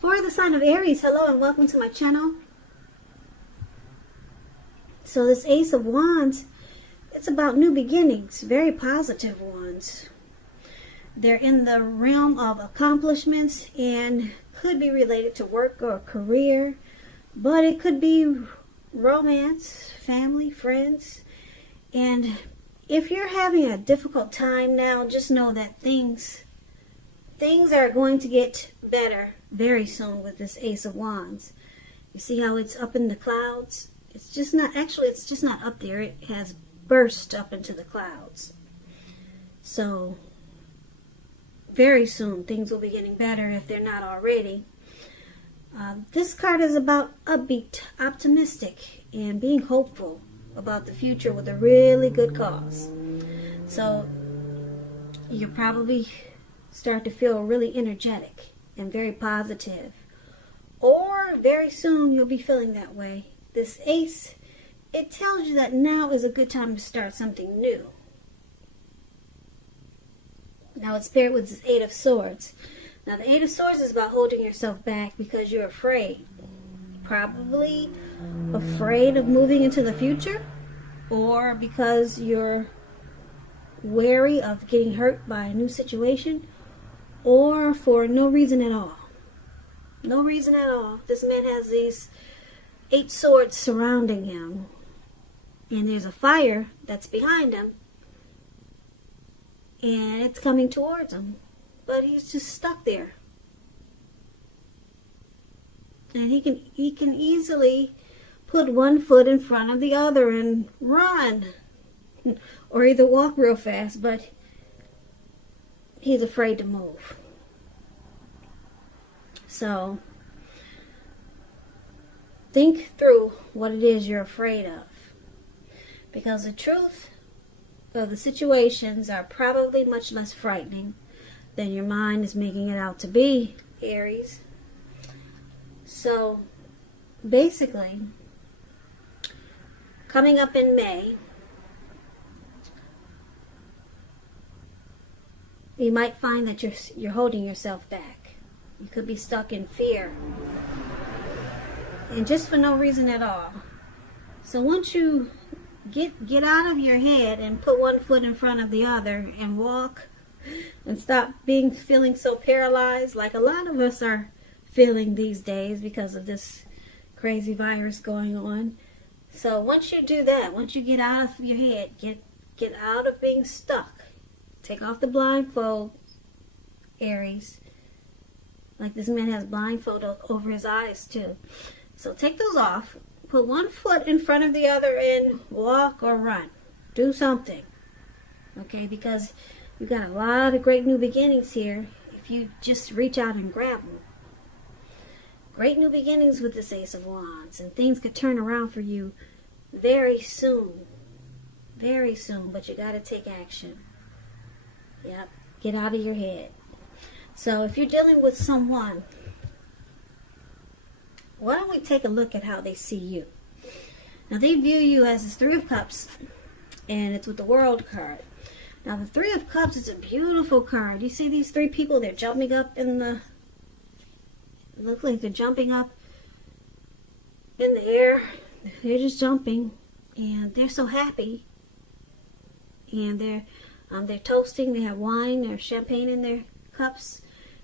For the sign of Aries, hello and welcome to my channel. So this Ace of Wands, it's about new beginnings, very positive ones. They're in the realm of accomplishments and could be related to work or career, but it could be romance, family, friends. And if you're having a difficult time now, just know that things are going to get better very soon with this Ace of Wands. You see how it's up in the clouds? It's just not up there. It has burst up into the clouds. So very soon things will be getting better if they're not already. This card is about upbeat, optimistic, and being hopeful about the future with a really good cause. So you probably start to feel really energetic and very positive. Or very soon you'll be feeling that way. This ace, it tells you that now is a good time to start something new. Now it's paired with this Eight of Swords. Now the Eight of Swords is about holding yourself back because you're afraid. Probably afraid of moving into the future, or because you're wary of getting hurt by a new situation, or for no reason at all. No reason at all. This man has these 8 swords surrounding him, and there's a fire that's behind him, and it's coming towards him, but he's just stuck there. And he can easily put one foot in front of the other and run, or either walk real fast, but he's afraid to move. So think through what it is you're afraid of, because the truth of the situations are probably much less frightening than your mind is making it out to be, Aries. So basically, coming up in May, you might find that you're holding yourself back. You could be stuck in fear, and just for no reason at all. So once you get out of your head and put one foot in front of the other and walk and stop feeling so paralyzed like a lot of us are feeling these days because of this crazy virus going on. So once you do that, once you get out of your head, get out of being stuck, take off the blindfold, Aries. Like this man has blindfold over his eyes too. So take those off, put one foot in front of the other and walk or run. Do something. Okay, because you've got a lot of great new beginnings here if you just reach out and grab them. Great new beginnings with this Ace of Wands, and things could turn around for you very soon. Very soon, but you got to take action. Yep, get out of your head. So if you're dealing with someone, why don't we take a look at how they see you? Now they view you as this 3 of Cups, and it's with the World card. Now the 3 of Cups is a beautiful card. You see these 3 people, they're jumping up in the... It looks like they're jumping up in the air. They're just jumping, and they're so happy. And they're toasting. They have wine or champagne in their cups,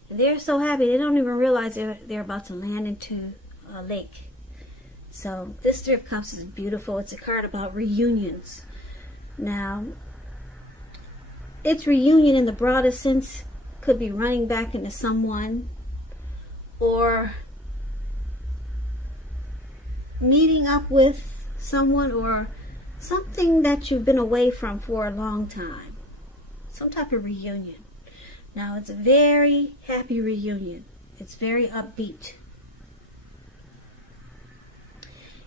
and they're so happy they don't even realize they're about to land into a lake. So this 3 of Cups is beautiful. It's a card about reunions. Now, its reunion in the broadest sense could be running back into someone, or meeting up with someone, or something that you've been away from for a long time. Some type of reunion. Now it's a very happy reunion. It's very upbeat.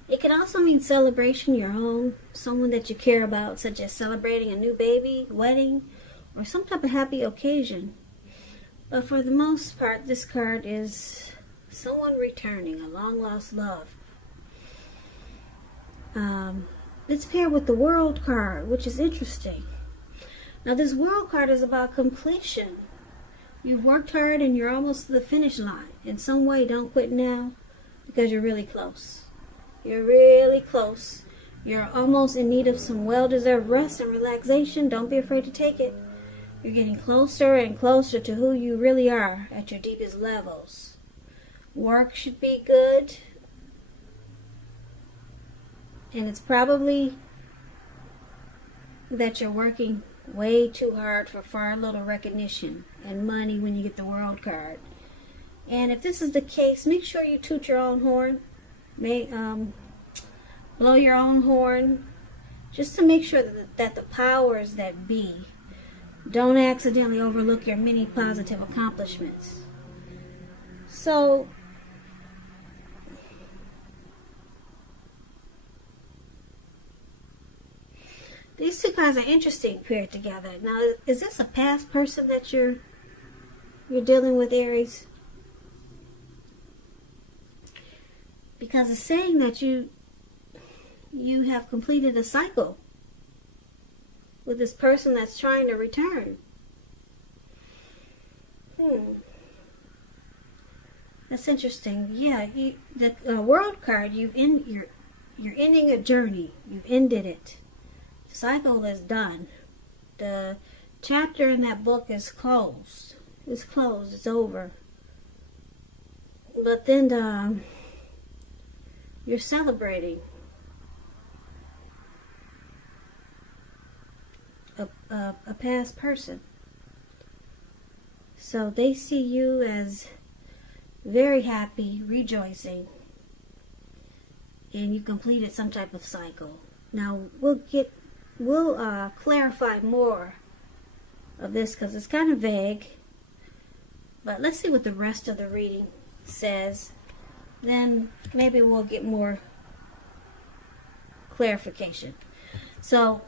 It can also mean celebration, your own, someone that you care about, such as celebrating a new baby, wedding, or some type of happy occasion. But for the most part, this card is someone returning, a long-lost love. It's paired with the World card, which is interesting. Now, this World card is about completion. You've worked hard and you're almost to the finish line. In some way, don't quit now because you're really close. You're really close. You're almost in need of some well-deserved rest and relaxation. Don't be afraid to take it. You're getting closer and closer to who you really are at your deepest levels. Work should be good. And it's probably that you're working way too hard for far little recognition and money when you get the World card. And if this is the case, make sure you toot your own horn. Blow your own horn, just to make sure that the powers that be don't accidentally overlook your many positive accomplishments. So, these two cards are interesting paired together. Now, is this a past person that you're dealing with, Aries? Because it's saying that you have completed a cycle with this person that's trying to return. That's interesting. Yeah, the World card, you're ending a journey. You've ended it. The cycle is done. The chapter in that book is closed. It's closed. It's over. But then you're celebrating a past person. So they see you as very happy, rejoicing, and you completed some type of cycle. Now we'll clarify more of this because it's kind of vague. But let's see what the rest of the reading says. Then maybe we'll get more clarification. So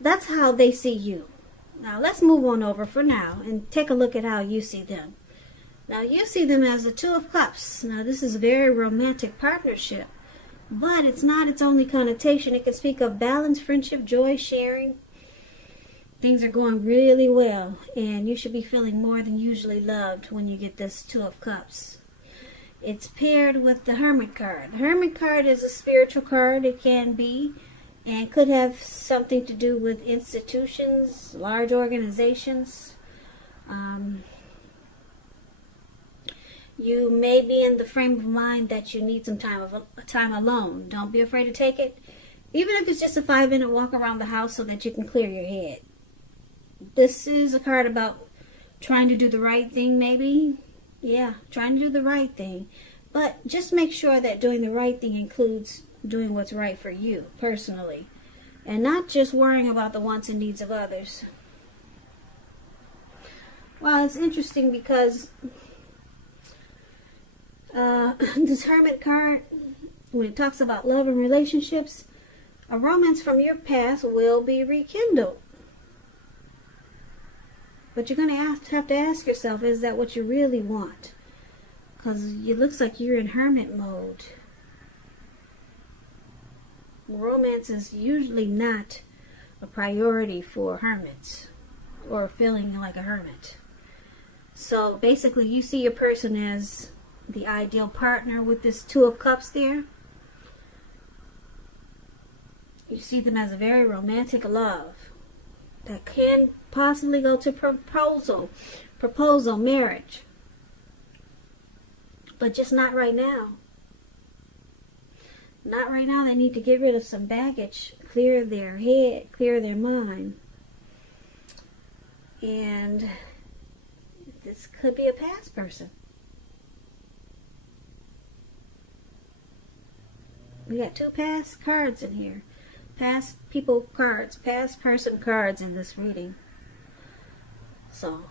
that's how they see you. Now let's move on over for now and take a look at how you see them. Now you see them as the Two of Cups. Now this is a very romantic partnership, but it's not its only connotation. It can speak of balance, friendship, joy, sharing. Things are going really well, and you should be feeling more than usually loved when you get this Two of Cups. It's paired with the Hermit card. The Hermit card is a spiritual card. It can be and could have something to do with institutions, large organizations. You may be in the frame of mind that you need some time alone. Don't be afraid to take it, even if it's just a 5-minute walk around the house so that you can clear your head. This is a card about trying to do the right thing, maybe. Yeah, trying to do the right thing. But just make sure that doing the right thing includes doing what's right for you personally, and not just worrying about the wants and needs of others. Well, it's interesting because this Hermit card, when it talks about love and relationships, a romance from your past will be rekindled. But you're going to have to ask yourself, is that what you really want? Because it looks like you're in hermit mode. Romance is usually not a priority for hermits or feeling like a hermit. So basically you see your person as the ideal partner with this Two of Cups there. You see them as a very romantic love that can possibly go to proposal, marriage. But just not right now. Not right now. They need to get rid of some baggage, clear their head, clear their mind. And this could be a past person. We got two past cards in here. Past people cards, past person cards in this reading. So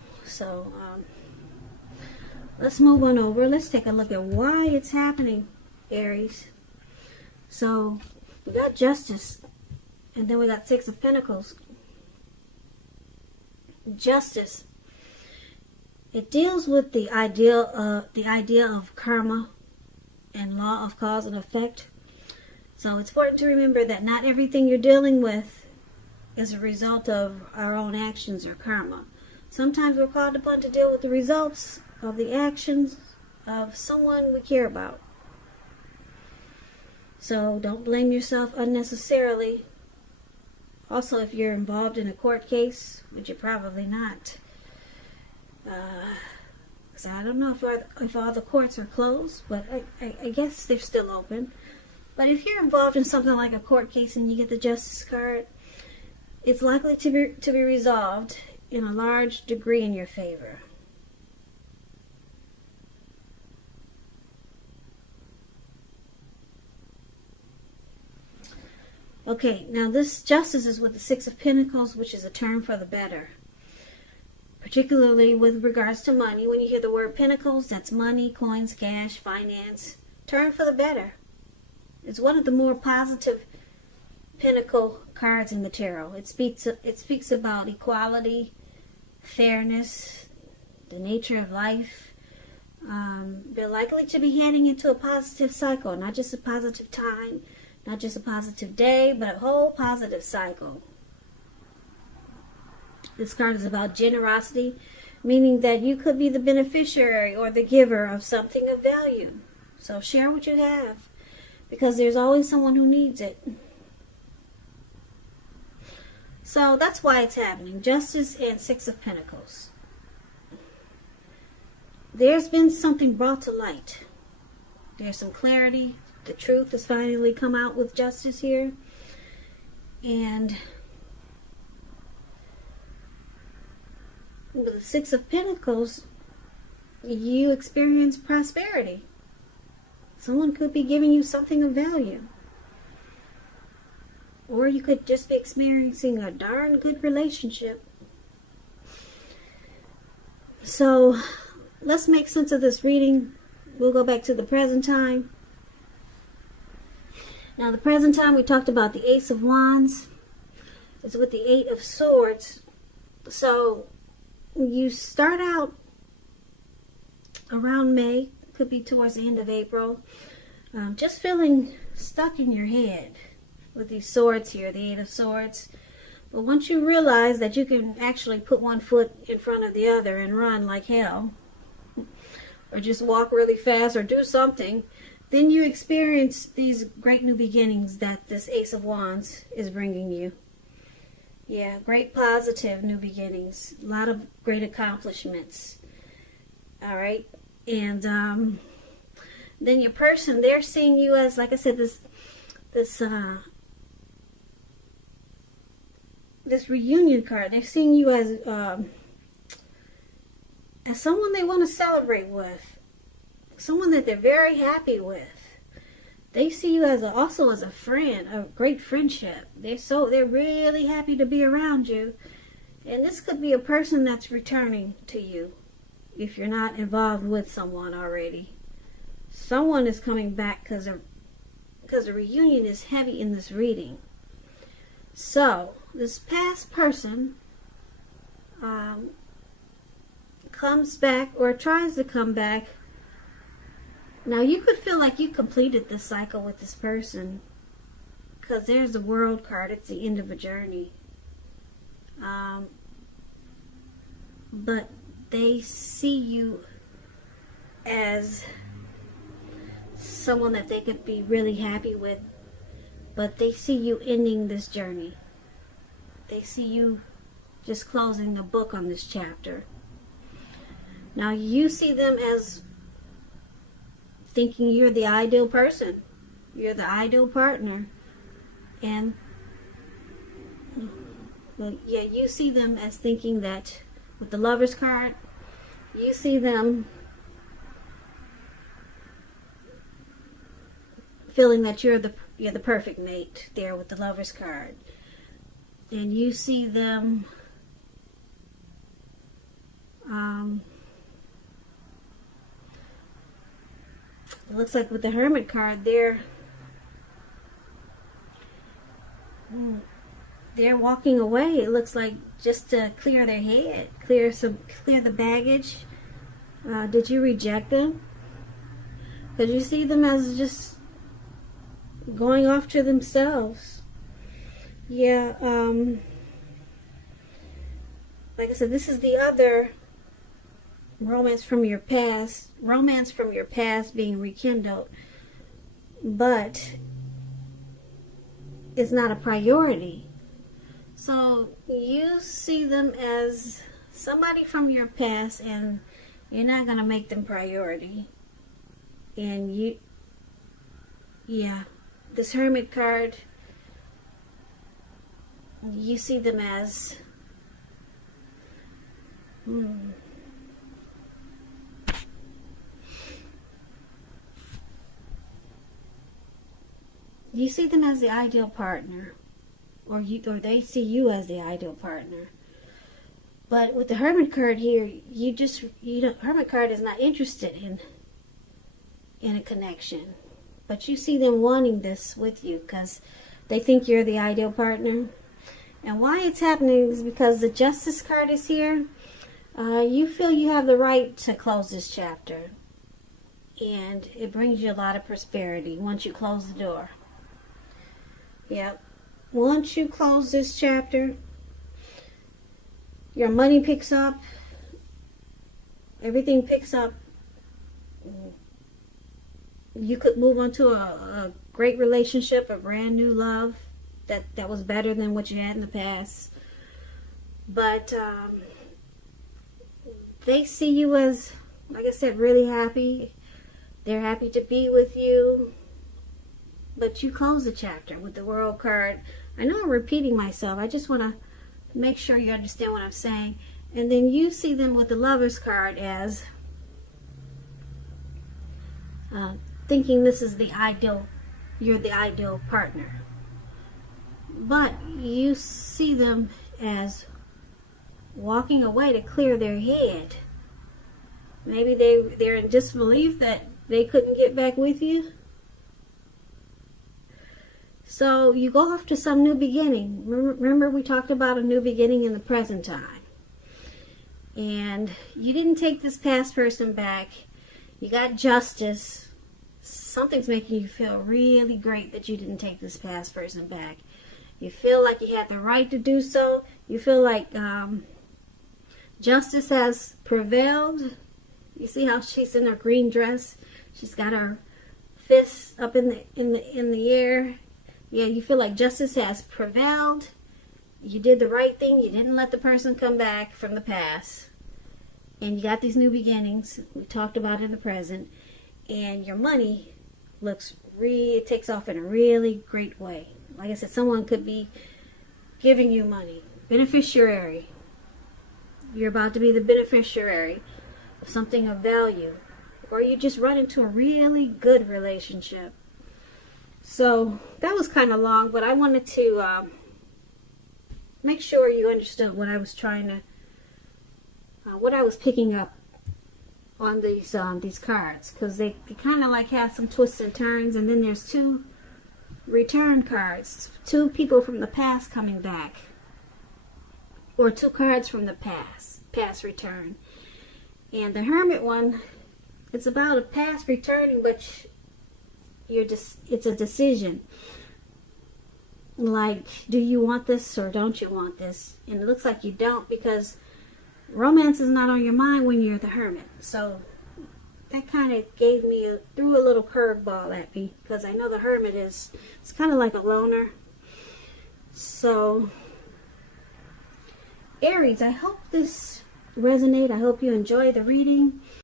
let's move on over. Let's take a look at why it's happening, Aries. So we got Justice, and then we got Six of Pentacles. Justice. It deals with the idea of karma and law of cause and effect. So it's important to remember that not everything you're dealing with is a result of our own actions or karma. Sometimes we're called upon to deal with the results of the actions of someone we care about. So don't blame yourself unnecessarily. Also, if you're involved in a court case, which you're probably not, because I don't know if all the courts are closed, but I guess they're still open. But if you're involved in something like a court case and you get the Justice card, it's likely to be resolved in a large degree in your favor. Okay, now this Justice is with the Six of Pentacles, which is a turn for the better. Particularly with regards to money. When you hear the word Pentacles, that's money, coins, cash, finance. Turn for the better. It's one of the more positive Pentacle cards in the tarot. It speaks about equality, fairness, the nature of life. They're likely to be heading into a positive cycle, not just a positive time, not just a positive day, but a whole positive cycle. This card is about generosity, meaning that you could be the beneficiary or the giver of something of value. So share what you have, because there's always someone who needs it. So that's why it's happening. Justice and Six of Pentacles. There's been something brought to light. There's some clarity. The truth has finally come out with Justice here. And with the Six of Pentacles, you experience prosperity. Someone could be giving you something of value. Or you could just be experiencing a darn good relationship. So let's make sense of this reading. We'll go back to the present time. Now, the present time, we talked about the Ace of Wands. It's with the Eight of Swords. So you start out around May, could be towards the end of April, just feeling stuck in your head with these swords here, the Eight of Swords. But once you realize that you can actually put one foot in front of the other and run like hell, or just walk really fast or do something, then you experience these great new beginnings that this Ace of Wands is bringing you. Yeah, great positive new beginnings. A lot of great accomplishments. All right. And then your person, they're seeing you as, like I said, this reunion card. They're seeing you as someone they want to celebrate with. Someone that they're very happy with. They see you as also as a friend, a great friendship. They're really happy to be around you. And this could be a person that's returning to you if you're not involved with someone already. Someone is coming back because the reunion is heavy in this reading. So this past person comes back or tries to come back. Now, you could feel like you completed this cycle with this person, because there's the World card. It's the end of a journey. But they see you as someone that they could be really happy with, but they see you ending this journey. They see you just closing the book on this chapter. Now, you see them as thinking you're the ideal person. You're the ideal partner. And, well, yeah, you see them as thinking that with the Lovers card, you see them feeling that you're the perfect mate there with the Lovers card. And you see them it looks like with the Hermit card, they're walking away. It looks like just to clear their head, clear the baggage. Did you reject them? Because you see them as just going off to themselves. Yeah. like I said, this is the other romance from your past being rekindled, but it's not a priority. So you see them as somebody from your past, and you're not going to make them priority. And this Hermit card, you see them as you see them as the ideal partner, or they see you as the ideal partner. But with the Hermit card here, Hermit card is not interested in a connection. But you see them wanting this with you because they think you're the ideal partner. And why it's happening is because the Justice card is here. You feel you have the right to close this chapter. And it brings you a lot of prosperity once you close the door. Yep. Once you close this chapter, your money picks up. Everything picks up. You could move on to a great relationship, a brand new love that was better than what you had in the past. But they see you as, like I said, really happy. They're happy to be with you. But you close the chapter with the World card. I know I'm repeating myself. I just want to make sure you understand what I'm saying. And then you see them with the Lovers card as thinking this is the ideal, you're the ideal partner. But you see them as walking away to clear their head. Maybe they're in disbelief that they couldn't get back with you. So you go off to some new beginning. Remember we talked about a new beginning in the present time. And you didn't take this past person back. You got justice. Something's making you feel really great that you didn't take this past person back. You feel like you had the right to do so. You feel like justice has prevailed. You see how she's in her green dress. She's got her fists up in the air. Yeah, you feel like justice has prevailed. You did the right thing. You didn't let the person come back from the past. And you got these new beginnings. We talked about in the present. And your money it takes off in a really great way. Like I said, someone could be giving you money. Beneficiary. You're about to be the beneficiary of something of value. Or you just run into a really good relationship. So that was kind of long, but I wanted to make sure you understood what I was what I was picking up on these cards, because they kind of like have some twists and turns. And then there's two return cards, two people from the past coming back, or two cards from the past return. And the Hermit one, it's about a past returning, but it's a decision. Like, do you want this or don't you want this? And it looks like you don't, because romance is not on your mind when you're the Hermit. So that kind of threw a little curveball at me, because I know the Hermit it's kind of like a loner. So Aries, I hope this resonates. I hope you enjoy the reading.